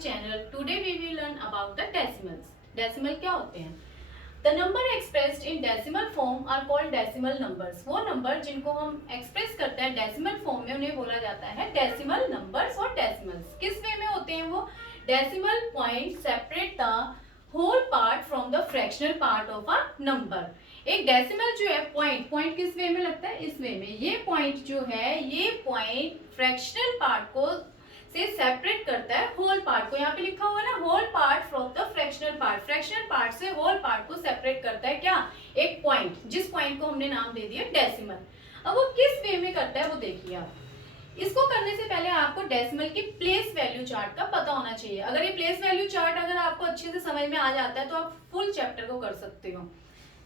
channel. Today we will learn about the decimals. Decimal क्या होते हैं? The number expressed in decimal form are called decimal numbers. वो number जिनको हम express करते हैं डेसिमल फॉर्म में उन्हें बोला जाता है डेसिमल नंबर्स और डेसिमल्स. किस वे में होते हैं वो? Decimal point separate the whole part from the fractional part of a number. एक डेसिमल जो है पॉइंट किस वे में लगता है? इस वे में. ये पॉइंट जो है ये पॉइंट फ्रैक्शनल पार्ट को से सेपरेट करता है होल पार्ट को. यहाँ पे लिखा हुआ है ना, whole part from the fractional part. Fractional part से होल पार्ट को सेपरेट करता है क्या? एक पॉइंट, जिस पॉइंट को हमने नाम दे दिया डेसिमल. अब वो किस वे में करता है वो देखिए आप. इसको करने से पहले आपको डेसिमल की प्लेस वैल्यू चार्ट का पता होना चाहिए. अगर ये प्लेस वैल्यू चार्ट अगर आपको अच्छे से समझ में आ जाता है तो आप फुल चैप्टर को कर सकते हो.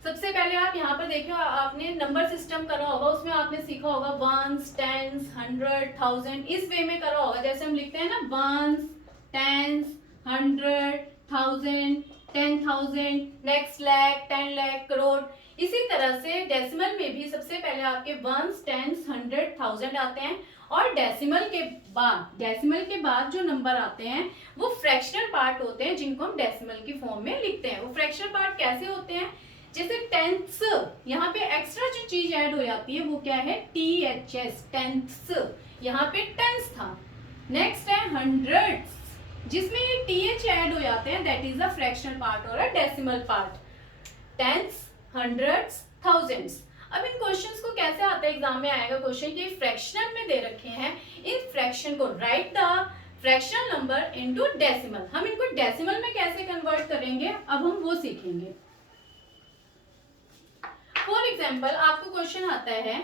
सबसे पहले आप यहाँ पर देखिए, आपने नंबर सिस्टम करा होगा, उसमें आपने सीखा होगा वंस, टेंस, 100, 1000. इस वे में करा होगा. जैसे हम लिखते हैं ना ones, tens, 100, 1000, 10,000, next lakh, 10 lakh, crore. इसी तरह से डेसिमल में भी सबसे पहले आपके वंस, टेंस, 100, 1000 आते हैं. और डेसिमल के बाद जो नंबर आते हैं वो फ्रैक्शनल पार्ट होते हैं जिनको हम डेसिमल की फॉर्म में लिखते हैं. वो फ्रैक्शनल पार्ट कैसे होते हैं? जैसे टेंथ्स, यहाँ पे एक्स्ट्रा जो चीज ऐड हो जाती है वो क्या है? THS, टेंथ्स. यहाँ पे टेंस था. नेक्स्ट है हंड्रेड्स, जिसमें ये TH ऐड हो जाते हैं, that is a fractional part और a decimal part. Tens, hundreds, thousands. अब इन क्वेश्चंस को कैसे आता है? एग्जाम में आएगा क्वेश्चन कि फ्रैक्शनल में दे रखे हैं, इन फ्रैक्शन को right the fractional number into decimal. हम इनको डेसिमल में कैसे कन्वर्ट करेंगे अब हम वो सीखेंगे. फॉर एग्जाम्पल आपको क्वेश्चन आता है,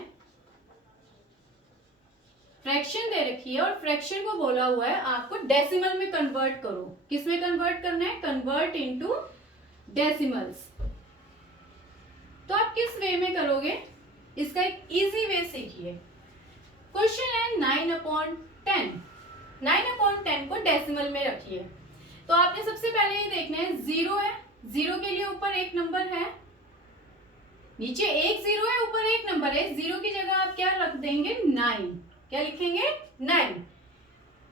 फ्रैक्शन दे रखी है और फ्रैक्शन को बोला हुआ है आपको डेसिमल में कन्वर्ट करो. किस में कन्वर्ट करना है? Convert into decimals. तो आप किस वे में करोगे? इसका एक इजी वे सीखिए. क्वेश्चन है 9/10. 9/10 को डेसिमल में रखिए. तो आपने सबसे पहले ये देखना है, जीरो है, जीरो के लिए ऊपर एक नंबर है, नीचे एक जीरो है, ऊपर एक नंबर है. जीरो की जगह आप क्या रख देंगे? 9. क्या लिखेंगे? 9.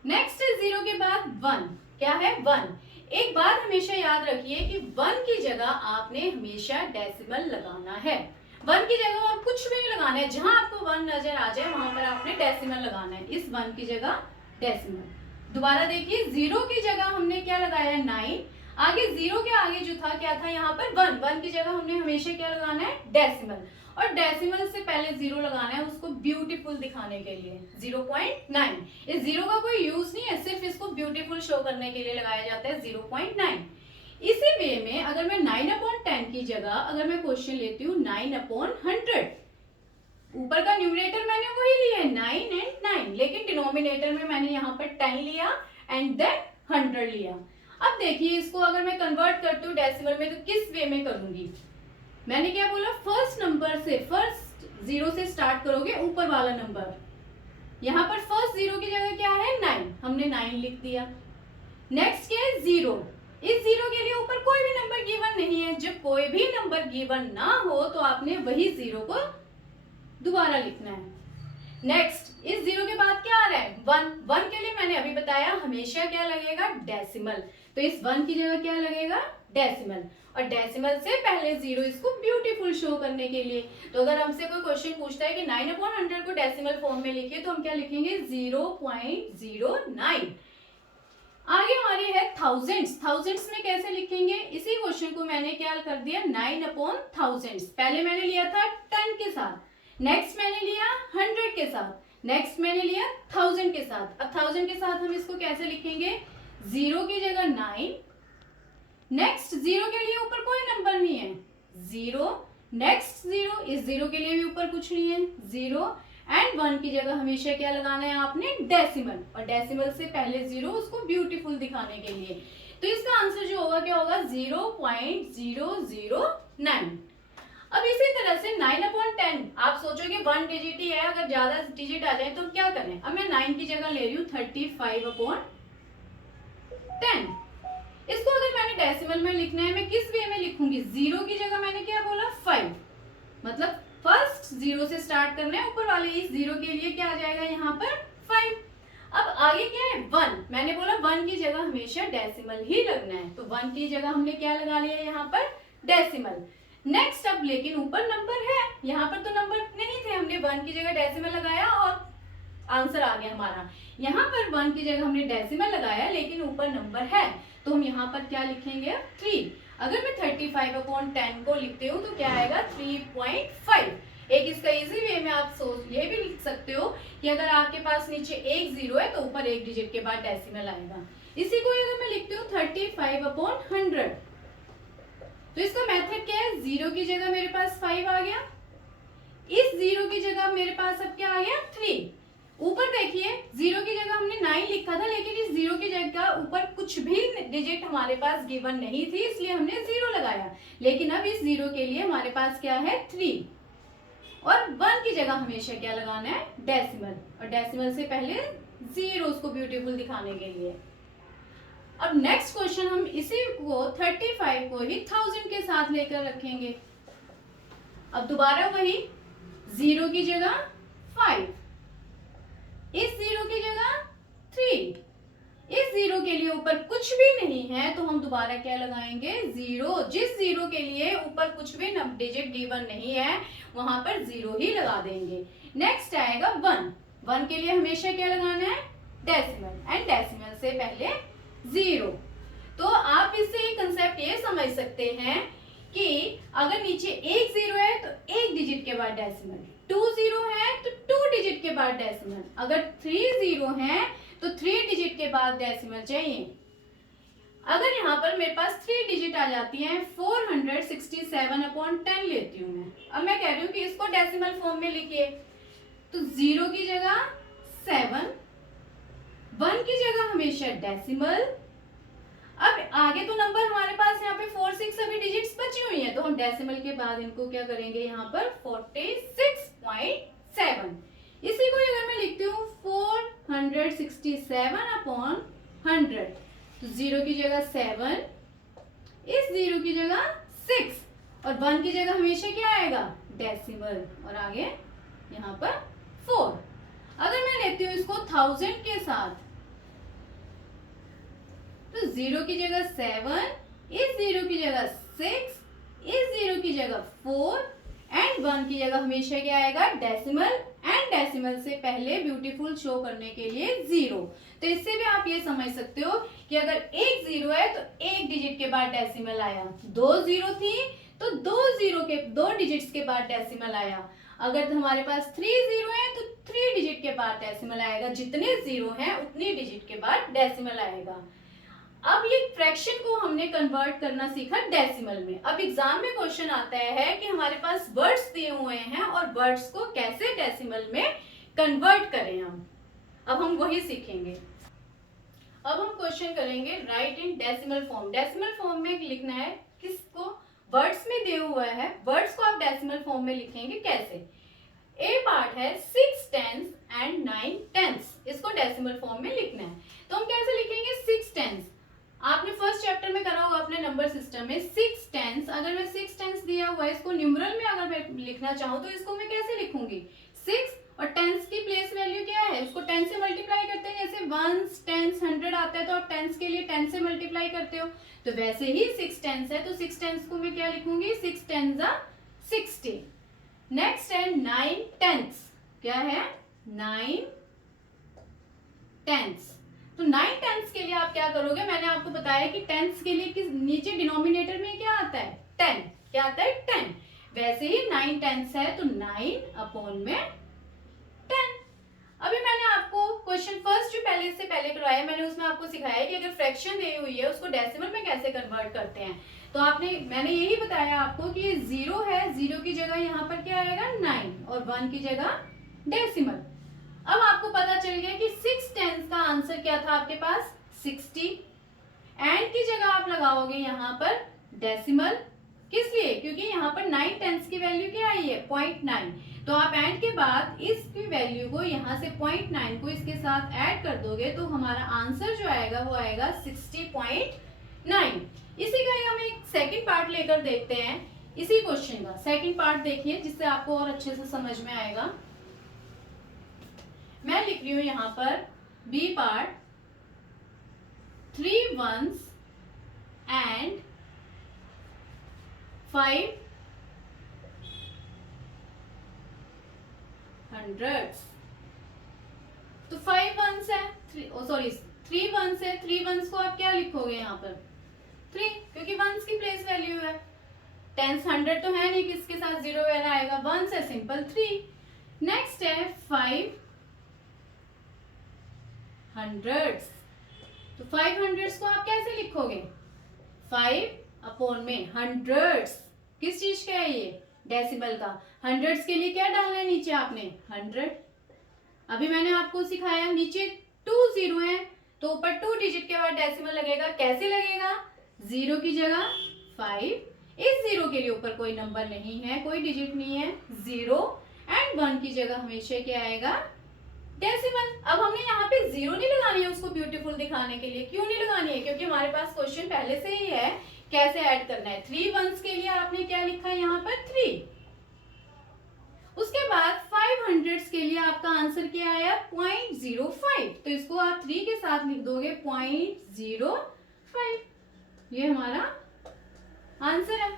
नेक्स्ट है जीरो के बाद 1. क्या है? 1. एक बात हमेशा याद रखिए कि 1 की जगह आपने हमेशा डेसिमल लगाना है. 1 की जगह और कुछ भी नहीं लगाना है. जहां आपको 1 नजर आ जाए वहां पर आपने डेसिमल लगाना है. इस 1 की जगह डेसिमल. दोबारा देखिए, जीरो की जगह हमने क्या लगाया? 9. आगे जीरो के आगे जो था क्या था? यहाँ पर 1. 1 की जगह हमने हमेशा क्या लगाना है? डेसिमल. और डेसिमल से पहले जीरो लगाना है, उसको ब्यूटीफुल दिखाने के लिए. 0.9. इस जीरो का कोई यूज नहीं है, सिर्फ इसको ब्यूटीफुल शो करने के लिए लगाया जाता है 0.9. इसी वे में अगर मैं 9/10 की जगह अगर मैं क्वेश्चन लेती हूँ 9/100, ऊपर का न्यूमरेटर मैंने वही लिया है 9 एंड 9, लेकिन डिनोमिनेटर में मैंने यहाँ पर 10 लिया एंड देन 100 लिया. अब देखिए, इसको अगर मैं कन्वर्ट करती हूँ डेसिमल में तो किस वे में करूंगी? मैंने क्या बोला? फर्स्ट नंबर से, फर्स्ट जीरो से स्टार्ट करोगे, ऊपर वाला नंबर. यहाँ पर फर्स्ट जीरो की जगह क्या है? 9. हमने 9 लिख दिया. नेक्स्ट क्या है? जीरो. इस जीरो के लिए ऊपर कोई भी नंबर गिवन नहीं है. जब कोई भी नंबर गिवन ना हो तो आपने वही जीरो को दोबारा लिखना है. नेक्स्ट, इस जीरो के बाद क्या आ रहा है? 1. 1 के लिए मैंने अभी बताया हमेशा क्या लगेगा? डेसिमल. तो इस 1 की जगह क्या लगेगा? डेसिमल. और डेसिमल से पहले जीरो, इसको ब्यूटीफुल शो करने के लिए. तो अगर हमसे कोई क्वेश्चन पूछता है कि 9/100 को डेसिमल फॉर्म में लिखिए, तो हम क्या लिखेंगे? 0.09. आगे हमारी है थाउजेंड्स. थाउजेंड्स में कैसे लिखेंगे? इसी क्वेश्चन को मैंने क्या कर दिया? 9/1000. पहले मैंने लिया था 10 के साथ, नेक्स्ट मैंने लिया 100 के साथ, नेक्स्ट मैंने लिया 1000 के साथ. अब 1000 के साथ हम इसको कैसे लिखेंगे? जीरो की जगह 9. नेक्स्ट जीरो के लिए ऊपर कोई नंबर नहीं है, जीरो. नेक्स्ट जीरो, इस जीरो के लिए भी ऊपर कुछ नहीं है, जीरो. एंड 1 की जगह हमेशा क्या लगाना है आपने? डेसिमल. और डेसिमल से पहले जीरो, उसको ब्यूटीफुल दिखाने के लिए. तो इसका आंसर जो होगा क्या होगा? 0.009. अब इसी तरह से 9/10, आप सोचोगे 1 डिजिट ही है, अगर ज्यादा डिजिट आ जाए तो क्या करें? अब मैं 9 की जगह ले रही हूँ 35/10. इसको अगर मैंने डेसिमल में लिखना है, मैं किस वे में लिखूंगी? जीरो की जगह मैंने क्या बोला? 5. मतलब फर्स्ट जीरो से स्टार्ट करना है, ऊपर वाले इस जीरो के लिए क्या आ जाएगा यहाँ पर? 5. अब आगे क्या है? 1. मैंने बोला 1 वन की जगह हमेशा डेसिमल ही लगना है, तो वन की जगह हमने क्या लगा लिया यहाँ पर, डेसिमल। नेक्स्ट अब लेकिन ऊपर नंबर है, यहाँ पर तो नंबर नहीं थे, हमने वन की जगह डेसिमल लगाया और आंसर आ गया हमारा। यहाँ पर वन की जगह हमने डेसिमल लगाया लेकिन ऊपर नंबर है, तो हम यहाँ पर क्या लिखेंगे, 3। अगर मैं 35/10 को लिखती हूँ तो क्या आएगा, 3.5। एक इसका इजी वे में आप सोच ये भी लिख सकते हो कि अगर आपके पास नीचे एक जीरो है तो ऊपर एक डिजिट के बाद डेसिमल आएगा। इसी को अगर मैं लिखती हूँ 35/100, तो इसका मेथड क्या है, जीरो की जगह मेरे पास 5 आ गया, इस जीरो की जगह मेरे पास अब क्या आ गया, 3। ऊपर देखिए जीरो की जगह हमने 9 लिखा था, लेकिन इस जीरो की जगह ऊपर कुछ भी डिजिट हमारे पास गिवन नहीं थी, इसलिए हमने 0 लगाया। लेकिन अब इस जीरो के लिए हमारे पास क्या है, 3, और 1 की जगह हमेशा क्या लगाना है, डेसिमल, और डेसिमल से पहले 0 उसको ब्यूटीफुल दिखाने के लिए। अब नेक्स्ट क्वेश्चन हम इसी को 35 को ही 1000 के साथ लेकर रखेंगे। अब दोबारा वही, जीरो की जगह 5, इस जीरो की जगह 3, इस जीरो के लिए ऊपर कुछ भी नहीं है तो हम दोबारा क्या लगाएंगे, 0। जिस जीरो के लिए ऊपर कुछ भी डिजिट गिवन नहीं है वहां पर 0 ही लगा देंगे। नेक्स्ट आएगा 1। 1 के लिए हमेशा क्या लगाना है, डेसिमल, एंड डेसिमल से पहले 0। तो आप इससे एक कंसेप्ट ये समझ सकते हैं कि अगर नीचे एक जीरो है तो एक डिजिट के बाद डेसिमल, 2 जीरो है तो 2 डिजिट के बाद डेसिमल, अगर 3 जीरो है तो 3 डिजिट के बाद डेसिमल चाहिए। अगर यहाँ पर मेरे पास 3 डिजिट आ जाती हैं, 467/10 लेती हूँ मैं। अब मैं कह रही हूँ कि इसको डेसिमल फॉर्म में लिखिए, तो 0 की जगह 7, 1 की जगह हमेशा डेसिमल। अब आगे तो नंबर हमारे पास यहाँ पे 4, 6 अभी डिजिट्स बची हुई हैं, तो हम डेसिमल के बाद इनको क्या करेंगे, यहाँ पर 46.7। इसी को अगर मैं लिखती हूँ 467/100, तो 0 की जगह 7, इस 0 की जगह 6, और 1 की जगह हमेशा क्या आएगा, डेसिमल, और आगे यहाँ पर 4। अगर मैं लेती हूँ इसको 1000 के साथ, तो 0 की जगह 7, इस 0 की जगह 6, इस 0 की जगह 4, एंड 1 की जगह हमेशा क्या आएगा, डेसिमल, एंड डेसिमल से पहले ब्यूटीफुल शो करने के लिए 0। तो इससे भी आप ये समझ सकते हो कि अगर एक 0 है तो एक डिजिट के बाद डेसिमल आया, 2 0 थी तो 2 डिजिट्स के बाद डेसिमल आया। अगर हमारे पास 3 0 है तो 3 डिजिट के बाद डेसिमल आएगा, जितने 0 हैं उतनी डिजिट के बाद डेसिमल आएगा। अब ये फ्रैक्शन को हमने कन्वर्ट करना सीखा डेसिमल में। अब एग्जाम में क्वेश्चन आता है कि हमारे पास वर्ड्स दिए हुए हैं और वर्ड्स को कैसे डेसिमल में कन्वर्ट करें हम। अब हम वही सीखेंगे। अब हम क्वेश्चन करेंगे right in decimal form. Decimal form में लिखना है, किसको, वर्ड्स में दिया हुआ है, वर्ड्स को आप डेसिमल फॉर्म में लिखेंगे कैसे। ए पार्ट है 6 टेंस एंड 9 टेंस, इसको डेसिमल फॉर्म में लिखना है। तो हम कैसे लिखेंगे, 6 टेंस, आपने फर्स्ट चैप्टर में करा होगा अपने नंबर सिस्टम में। 6 टेंस, अगर मैं 6 टेंस दिया हुआ है, इसको न्यूमरल में अगर मैं लिखना चाहूँ तो इसको मैं कैसे लिखूंगी, 6, और टेंस की प्लेस वैल्यू क्या है, इसको 10 से मल्टीप्लाई करते हैं। जैसे 1 टेंस 100 आता है तो आप टेंस के लिए 10 से मल्टीप्लाई करते हो, तो वैसे ही 6 टेंस है तो 6 टेंस को मैं क्या लिखूंगी, 6 टेंस 60। नेक्स्ट है 9 टेंस, क्या है, 9 टेंस। तो 9 टेंस के लिए आप क्या करोगे, मैंने आपको बताया कि टेंस के लिए किस नीचे डिनोमिनेटर में क्या आता है, 10, क्या आता है, 10। वैसे ही 9 टेंस है तो 9/10। अभी मैंने आपको क्वेश्चन फर्स्ट जो पहले से पहले करवाया, मैंने उसमें आपको सिखाया कि अगर फ्रैक्शन दी हुई है उसको डेसिमल में कैसे कन्वर्ट करते हैं। तो मैंने यही बताया आपको कि 0 है, 0 की जगह यहाँ पर क्या आएगा, 9, और 1 की जगह डेसिमल। अब आपको पता चल गया कि 6 टेंस का आंसर क्या था आपके पास, 60। एंड की जगह आप लगाओगे यहाँ पर डेसिमल, किस लिए, क्योंकि यहाँ पर 9 टेंस की वैल्यू क्या आई है, 0.9। तो आप एंड के बाद इसकी वैल्यू को यहाँ से 0.9 को इसके साथ ऐड कर दोगे तो हमारा आंसर जो आएगा वो आएगा 60.9। इसी का हम एक सेकंड पार्ट लेकर देखते हैं। इसी क्वेश्चन का सेकंड पार्ट देखिए जिससे आपको और अच्छे से समझ में आएगा। मैं लिख रही हूं यहाँ पर B part, 3 ones and 5 hundreds। तो 5 वंस है, 3 वंस है, 3 वंस को आप क्या लिखोगे यहाँ पर 3, क्योंकि वंस की प्लेस वैल्यू है। टेंस 100 तो है नहीं कि इसके साथ 0 वगैरह आएगा, वंस है सिंपल 3। नेक्स्ट है 5 हंड्रेड्स। तो 5 हंड्रेड्स को आप कैसे लिखोगे 5 अपॉन में हंड्रेड्स, किस चीज का है ये डेसिमल का। हंड्रेड्स के लिए क्या डालना है नीचे आपने 100। अभी मैंने आपको सिखाया नीचे 2 0 है तो ऊपर 2 डिजिट के बाद डेसिमल लगेगा। कैसे लगेगा 0 की जगह 5, इस 0 के लिए ऊपर कोई नंबर नहीं है, कोई डिजिट नहीं है 0, एंड 1 की जगह हमेशा क्या आएगा डेसिमल। अब हमने यहाँ पे 0 नहीं लगानी है उसको ब्यूटीफुल दिखाने के लिए। क्यों नहीं लगानी है, क्योंकि हमारे पास क्वेश्चन पहले से ही है कैसे ऐड करना है। 3 वंस के लिए आपने क्या लिखा है यहाँ पर 3। उसके बाद 5 हंड्रेड्स के लिए आपका आंसर क्या आया 0.05, तो इसको आप 3 के साथ लिख दोगे 0.05। ये हमारा आंसर है।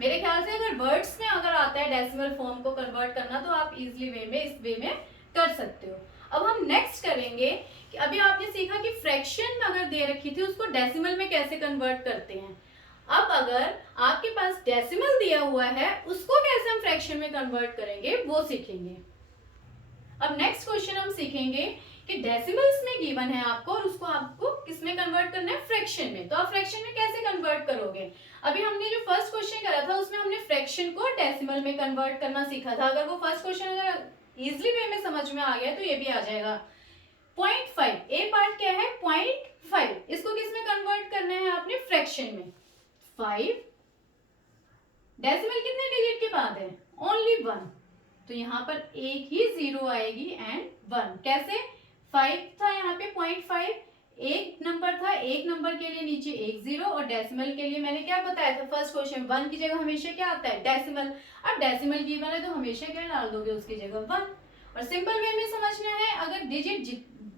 मेरे ख्याल से अगर वर्ड्स में अगर आता है डेसिमल फॉर्म को कन्वर्ट करना तो आप इजीली वे में इस वे में कर सकते हो। अब हम नेक्स्ट करेंगे कि अभी आपने सीखा कि फ्रैक्शन अगर दे रखी थी उसको डेसिमल में कैसे कन्वर्ट करते हैं। अब अगर आपके पास डेसिमल दिया हुआ है उसको कैसे हम फ्रैक्शन में कन्वर्ट करेंगे वो सीखेंगे। अब नेक्स्ट क्वेश्चन हम सीखेंगे कि डेसिमल्स में गिवन है आपको और उसको आपको किस में कन्वर्ट करना है फ्रैक्शन में। तो आप फ्रैक्शन में कैसे कन्वर्ट करोगे। अभी हमने जो फर्स्ट क्वेश्चन करा था उसमें हमने फ्रैक्शन को डेसिमल में कन्वर्ट करना सीखा था। अगर वो फर्स्ट क्वेश्चन अगर इजिली वे में समझ में आ गया तो ये भी आ जाएगा। 0.5 ए पार्ट क्या है 0.5, इसको किस में कन्वर्ट करना है आपने फ्रैक्शन में। 5 डेसिमल कितने डिजिट के बाद है ओनली 1, तो यहाँ पर एक ही 0 आएगी एंड 1। कैसे 5 था यहाँ पे 0.5, एक नंबर था, एक नंबर के लिए नीचे एक 0, और डेसिमल के लिए मैंने क्या बताया था फर्स्ट क्वेश्चन 1 की जगह हमेशा क्या आता है डेसिमल। अब डेसिमल गिवन है तो हमेशा क्या डाल दोगे उसकी जगह 1। और सिंपल वे में समझना है अगर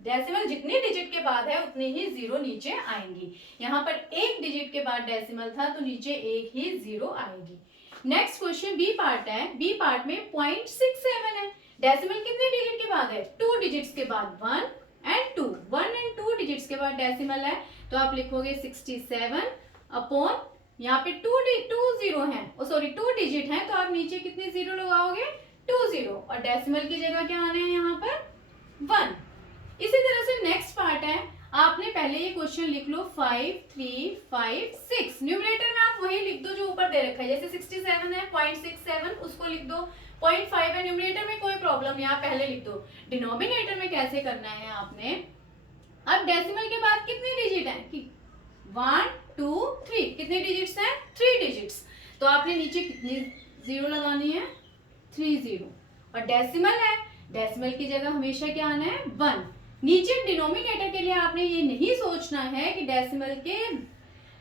डेसिमल जितने डिजिट के बाद है उतने ही 0 नीचे आएंगी। यहाँ पर एक डिजिट के बाद डेसिमल था तो नीचे एक ही 0 आएगी। नेक्स्ट क्वेश्चन बी पार्ट है। बी पार्ट में 0.67 है। डेसिमल कितने डिजिट के बाद है 2 डिजिट्स के बाद 1 एंड 2, 1 एंड 2 डिजिट्स के बाद डेसिमल है तो आप लिखोगे 67 अपॉन यहाँ पे 2 0 है, 2 डिजिट है तो आप नीचे कितने 0 लगाओगे 2 0, और डेसिमल की जगह क्या आना है यहाँ पर 1। इसी तरह से नेक्स्ट पार्ट है। आपने पहले ये क्वेश्चन लिख लो 5 3 5 6। न्यूमरेटर में आप वही लिख दो जो ऊपर दे रखा है, जैसे 67 है 0.67 उसको लिख दो, 0.5 है न्यूमरेटर में कोई प्रॉब्लम नहीं, आप पहले लिख दो। डिनोमिनेटर में कैसे करना है आपने, अब डेसिमल के बाद कितने डिजिट हैं कि 1 2 3, कितने डिजिट्स हैं 3 डिजिट्स, तो आपने नीचे कितनी 0 लगानी है 3 0, और डेसिमल है डेसिमल की जगह हमेशा क्या आना है 1। नीचे डिनोमिनेटर के लिए आपने ये नहीं सोचना है कि डेसिमल के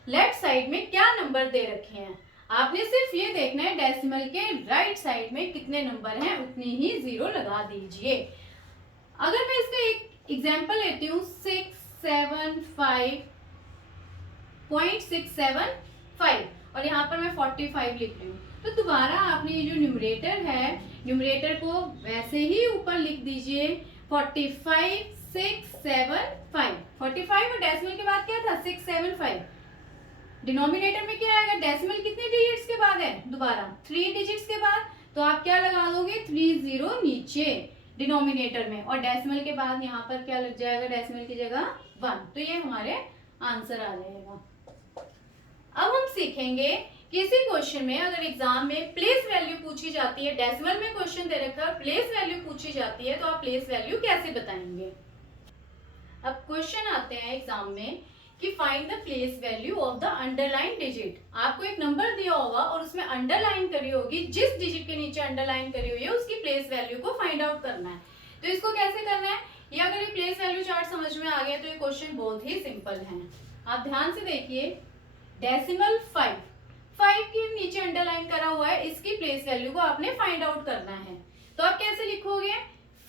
लेफ्ट साइड में क्या नंबर दे रखे हैं, आपने सिर्फ ये देखना है डेसिमल के राइट साइड में कितने नंबर हैं उतनी ही 0 लगा दीजिए। अगर मैं इसका एक एग्जांपल लेती हूँ 675.675 और यहाँ पर मैं 45 लिख रही हूँ, तो दोबारा आपने ये जो न्यूमरेटर है न्यूमरेटर को वैसे ही ऊपर लिख दीजिए 45 675। 45 और डेसिमल के बाद क्या था 675। डिनोमिनेटर में क्या आएगा डेसिमल कितने डिजिट्स के बाद है दोबारा 3 डिजिट्स के बाद, तो आप क्या लगा दोगे 3 0 नीचे डिनोमिनेटर में, और डेसिमल के बाद यहाँ पर क्या लग जाएगा डेसिमल की जगह 1, तो ये हमारे आंसर आ जाएगा। अब हम सीखेंगे किसी क्वेश्चन में अगर एग्जाम में प्लेस वैल्यू पूछी जाती है, डेसिमल में क्वेश्चन दे रखा है प्लेस वैल्यू पूछी जाती है तो आप प्लेस वैल्यू कैसे बताएंगे। अब क्वेश्चन आते हैं एग्जाम में कि find the place value of the underline digit. आपको एक नंबर दिया होगा और उसमें अंडरलाइन करी होगी, जिस डिजिट के नीचे अंडरलाइन करी हुई है उसकी प्लेस वैल्यू को फाइंड आउट करना है। तो इसको कैसे करना है, ये अगर ये प्लेस वैल्यू चार्ट समझ में आ गया तो ये क्वेश्चन बहुत ही सिंपल है। आप ध्यान से देखिए डेसिमल 5 के नीचे अंडरलाइन करा हुआ है, इसकी प्लेस वैल्यू को आपने फाइंड आउट करना है। तो आप कैसे लिखोगे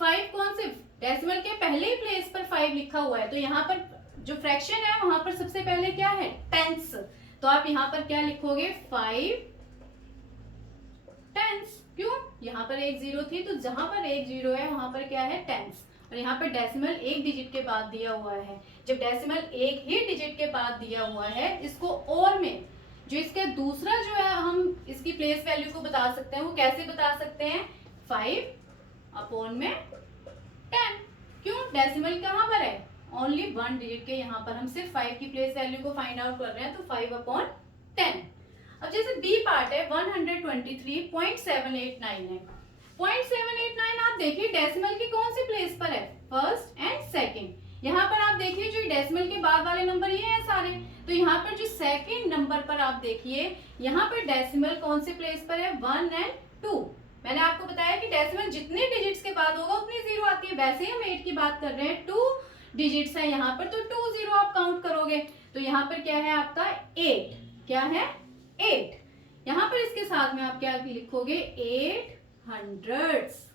5 कौन से डेसिमल के पहले ही प्लेस पर 5 लिखा हुआ है तो यहाँ पर जो फ्रैक्शन है वहां पर सबसे पहले क्या है, टेंस। तो आप यहाँ पर क्या लिखोगे, 5 टेंस। क्यों, यहाँ पर एक जीरो थी तो जहां पर एक जीरो है वहां पर क्या है, टेंस। और यहाँ पर डेसिमल एक डिजिट के बाद दिया हुआ है। जब डेसिमल एक ही डिजिट के बाद दिया हुआ है, इसको और में जो इसका दूसरा जो है हम इसकी प्लेस वैल्यू को बता सकते हैं, वो कैसे बता सकते हैं, 5 अपॉन में 10। क्यों, डेसिमल कहाँ पर है, ओनली 1 डिजिट के, यहाँ पर हम सिर्फ 5 की प्लेस वैल्यू को फाइंड आउट कर रहे हैं, तो 5 अपॉन 10। अब जैसे बी पार्ट है 123.789 है। 0.789 आप देखिए डेसिमल की कौन सी प्लेस पर है, फर्स्ट एंड सेकंड। यहाँ पर आप देखिए जो डेसिमल के बाद वाले नंबर ये हैं सारे, तो यहाँ पर जो सेकंड नंबर पर आप देखिए यहाँ पर डेसिमल कौन सी प्लेस पर है, 1 एंड 2। मैंने आपको बताया कि डेसिमल जितने डिजिट्स के बाद होगा उतनी जीरो आती है। वैसे ही हम 8 की बात कर रहे हैं, 2 डिजिट्स है यहाँ पर, तो 2 जीरो आप काउंट करोगे तो यहाँ पर क्या है आपका 8, क्या है 8। यहाँ पर इसके साथ में आप क्या लिखोगे, 800।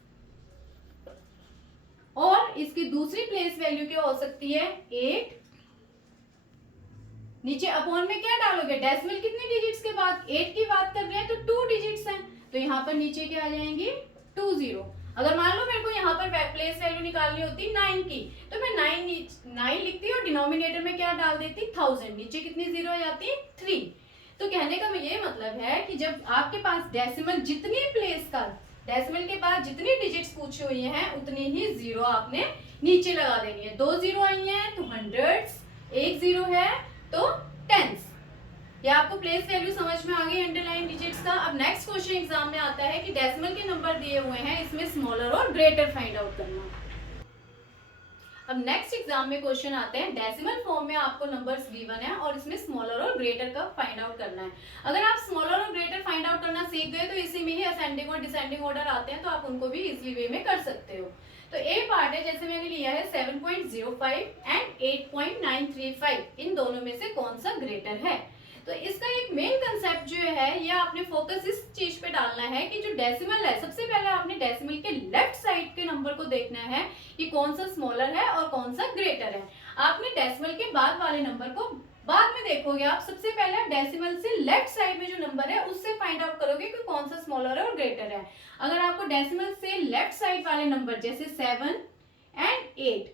और इसकी दूसरी प्लेस वैल्यू क्या हो सकती है, 8। नीचे अपॉन में क्या डालोगे, डेसिमल कितने डिजिट्स के बाद, 8 की बात कर रहे हैं तो 2 डिजिट्स हैं, तो यहाँ पर नीचे क्या आ जाएंगी, 20। अगर मान लो मेरे को यहाँ पर प्लेस वैल्यू निकालनी होती 9 की, तो मैं 9 लिखती और डिनोमिनेटर में क्या डाल देती, 1000। नीचे कितनी जीरो आ जाती, 3। तो कहने का ये मतलब है कि जब आपके पास डेसिमल जितनी प्लेस का, डेसिमल के बाद जितनी डिजिट्स पूछी हुई हैं उतनी ही जीरो आपने नीचे लगा देनी है। 2 जीरो आई हैं तो हंड्रेड्स, 1 जीरो है तो टेंस। या आपको प्लेस वैल्यू समझ में आ गई अंडरलाइन डिजिट्स का। अब नेक्स्ट क्वेश्चन एग्जाम में आता है कि डेसिमल के नंबर दिए हुए हैं, इसमें स्मॉलर और ग्रेटर फाइंड आउट करना। अब नेक्स्ट एग्जाम में क्वेश्चन आते हैं डेसिमल फॉर्म में, आपको नंबर्स गिवन है और इसमें स्मॉलर और ग्रेटर का फाइंड आउट करना है। अगर आप स्मॉलर और ग्रेटर फाइंड आउट करना सीख गए तो इसी में ही असेंडिंग और डिसेंडिंग ऑर्डर आते हैं, तो आप उनको भी इजीली वे में कर सकते हो। तो ए पार्ट है, जैसे मैंने लिया है 7.05 एंड 8.935, इन दोनों में से कौन सा ग्रेटर है। तो इसका एक मेन कंसेप्ट जो है, ये आपने फोकस इस चीज पे डालना है कि जो डेसिमल है, सबसे पहले आपने डेसिमल के लेफ्ट साइड के नंबर को देखना है कि कौन सा स्मॉलर है और कौन सा ग्रेटर है। आपने डेसिमल के बाद वाले नंबर को बाद में देखोगे, आप सबसे पहले डेसिमल से लेफ्ट साइड में जो नंबर है उससे फाइंड आउट करोगे कि कौन सा स्मॉलर है और ग्रेटर है। अगर आपको डेसिमल से लेफ्ट साइड वाले नंबर जैसे 7 एंड 8,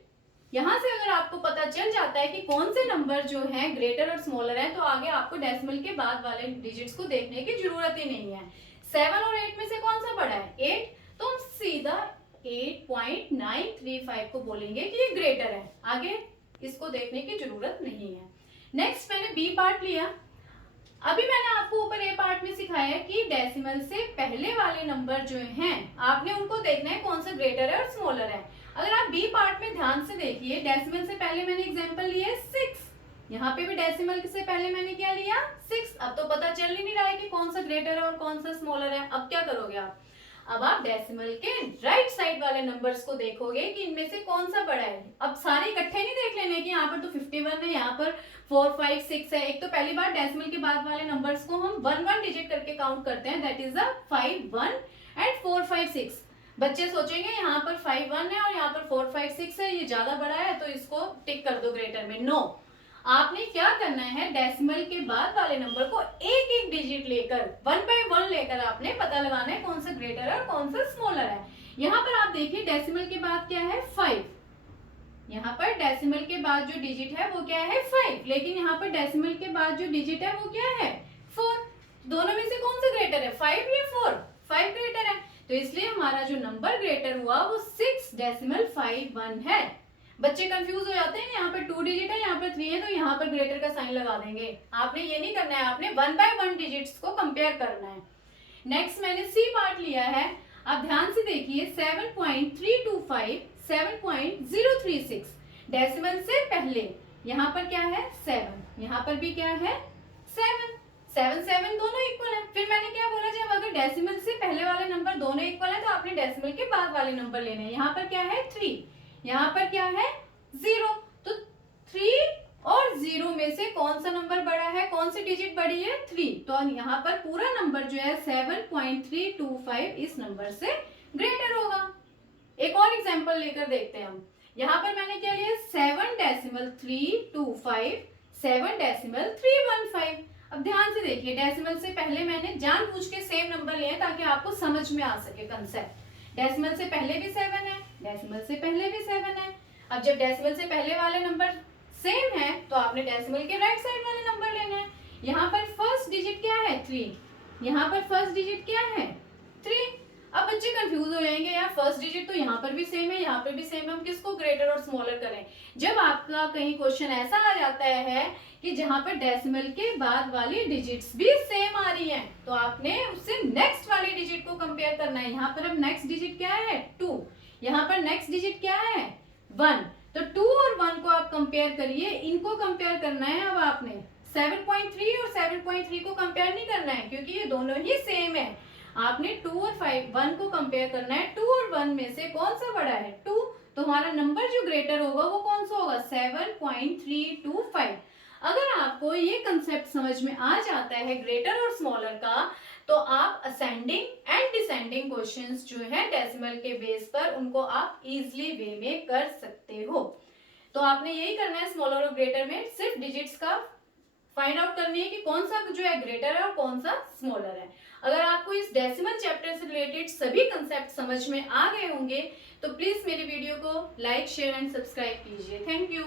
यहाँ से अगर आपको पता चल जाता है कि कौन से नंबर जो है ग्रेटर और स्मॉलर है, तो आगे आपको डेसिमल के बाद वाले डिजिट्स को देखने की जरूरत ही नहीं है। 7 और 8 में से कौन सा बड़ा है, 8, तो हम सीधा 8.935 को बोलेंगे कि ये ग्रेटर है, आगे इसको देखने की जरूरत नहीं है। नेक्स्ट मैंने बी पार्ट लिया। अभी मैंने आपको ऊपर ए पार्ट में सिखाया कि डेसिमल से पहले वाले नंबर जो हैं आपने उनको देखना है कौन सा ग्रेटर है और स्मॉलर है। अगर आप बी पार्ट में ध्यान से देखिए, डेसिमल से पहले मैंने एग्जांपल लिया 6, यहाँ पे भी डेसिमल से पहले मैंने क्या लिया 6। अब तो पता चल ही नहीं रहा है कि कौन सा ग्रेटर है और कौन सा स्मॉलर है। अब क्या करोगे आप, अब आप डेसिमल के राइट साइड वाले नंबर्स को देखोगे कि इनमें से कौन सा बड़ा है। अब सारे इकट्ठे नहीं देख लेने कि यहाँ पर तो 51 है, यहाँ पर 4, 5, 6 है। एक तो पहली बार डेसिमल के बाद वाले नंबर्स को हम 1 डिजिट करके काउंट करते हैं, दैट इज द 5, 1 एंड 4, 5, 6। बच्चे सोचेंगे यहाँ पर 5, 1 है और यहाँ पर 4, 5, 6 है, ये ज्यादा बड़ा है तो इसको टिक कर दो ग्रेटर में। नो, आपने क्या करना है, डेसिमल के बाद वाले नंबर को एक एक डिजिट लेकर 1 बाय 1 लेकर आपने पता लगाना है कौन सा ग्रेटर है और कौन सा स्मॉलर है। यहाँ पर आप देखिए डेसिमल के बाद क्या है 5, यहाँ पर डेसिमल के बाद जो डिजिट है वो क्या है 5, लेकिन यहाँ पर डेसिमल के बाद जो डिजिट है वो क्या है 4। दोनों में से कौन सा ग्रेटर है, 5 या 4? 5 ग्रेटर है, तो इसलिए हमारा जो नंबर ग्रेटर हुआ वो 6.51 है। बच्चे कंफ्यूज हो जाते हैं, यहाँ पर 2 डिजिट है, यहाँ पर 3 है, तो यहाँ पर ग्रेटर का साइन लगा देंगे। आपने ये नहीं करना है, आपने 1 बाय 1 डिजिट्स को कंपेयर करना है। नेक्स्ट मैंने सी पार्ट लिया है, आप ध्यान से देखिए 7.325, 7.036, डेसिमल से पहले यहाँ पर क्या है 7, यहाँ पर भी क्या है 7, 7, 7 दोनों इक्वल है। फिर मैंने क्या बोला, जब अगर डेसिमल से पहले वाले नंबर दोनों इक्वल है तो आपने डेसिमल के बाद वाले नंबर लेने हैं। यहाँ पर क्या है 3, यहाँ पर क्या है 0, तो 3 और 0 में से कौन सा नंबर बड़ा है, कौन सी डिजिट बड़ी है 3, तो यहाँ पर पूरा नंबर जो है 7.325 इस नंबर से ग्रेटर होगा। एक और एग्जांपल लेकर देखते हैं हम। यहाँ पर मैंने क्या लिया 7.325 7.315। अब ध्यान से देखिए, डेसिमल से पहले मैंने जानबूझ के सेम नंबर लिए हैं ताकि आपको समझ में आ सके कंसेप्ट। डेसिमल से पहले भी 7 है, डेसिमल से पहले भी 7 है। अब जब डेसिमल से पहले वाले नंबर सेम है तो आपने डेसिमल के राइट साइड वाले नंबर लेना है। यहाँ पर फर्स्ट डिजिट क्या है 3, यहाँ पर फर्स्ट डिजिट क्या है 3। अब बच्चे कंफ्यूज हो जाएंगे, यार फर्स्ट डिजिट तो यहाँ पर भी सेम है, यहाँ पर भी सेम है, हम किसको ग्रेटर और स्मॉलर करें। जब आपका कहीं क्वेश्चन ऐसा आ जाता है कि जहां पर डेसिमल के बाद वाली डिजिट्स भी सेम आ रही हैं, तो आपने उससे नेक्स्ट वाली डिजिट को कंपेयर करना है। यहाँ पर अब नेक्स्ट डिजिट क्या है 2, यहाँ पर नेक्स्ट डिजिट क्या है 1, तो 2 और 1 को आप कंपेयर करिए, इनको कंपेयर करना है। अब आपने 7.3 और 7.3 को कंपेयर नहीं करना है क्योंकि ये दोनों ही सेम है। आपने 2 और 1 को कंपेयर करना है। 2 और 1 में से कौन सा बड़ा है 2, तो हमारा नंबर जो ग्रेटर होगा वो कौन सा होगा 7.325। अगर आपको ये कंसेप्ट समझ में आ जाता है ग्रेटर और स्मॉलर का, तो आप असेंडिंग एंड डिसेंडिंग क्वेश्चंस जो है डेसिमल के बेस पर उनको आप इजीली वे में कर सकते हो। तो आपने यही करना है, स्मॉलर और ग्रेटर में सिर्फ डिजिट्स का फाइंड आउट करनी है कि कौन सा जो है ग्रेटर है और कौन सा स्मॉलर है। अगर आपको इस डेसिमल चैप्टर से रिलेटेड सभी कंसेप्ट समझ में आ गए होंगे तो प्लीज मेरे वीडियो को लाइक शेयर एंड सब्सक्राइब कीजिए। Thank you.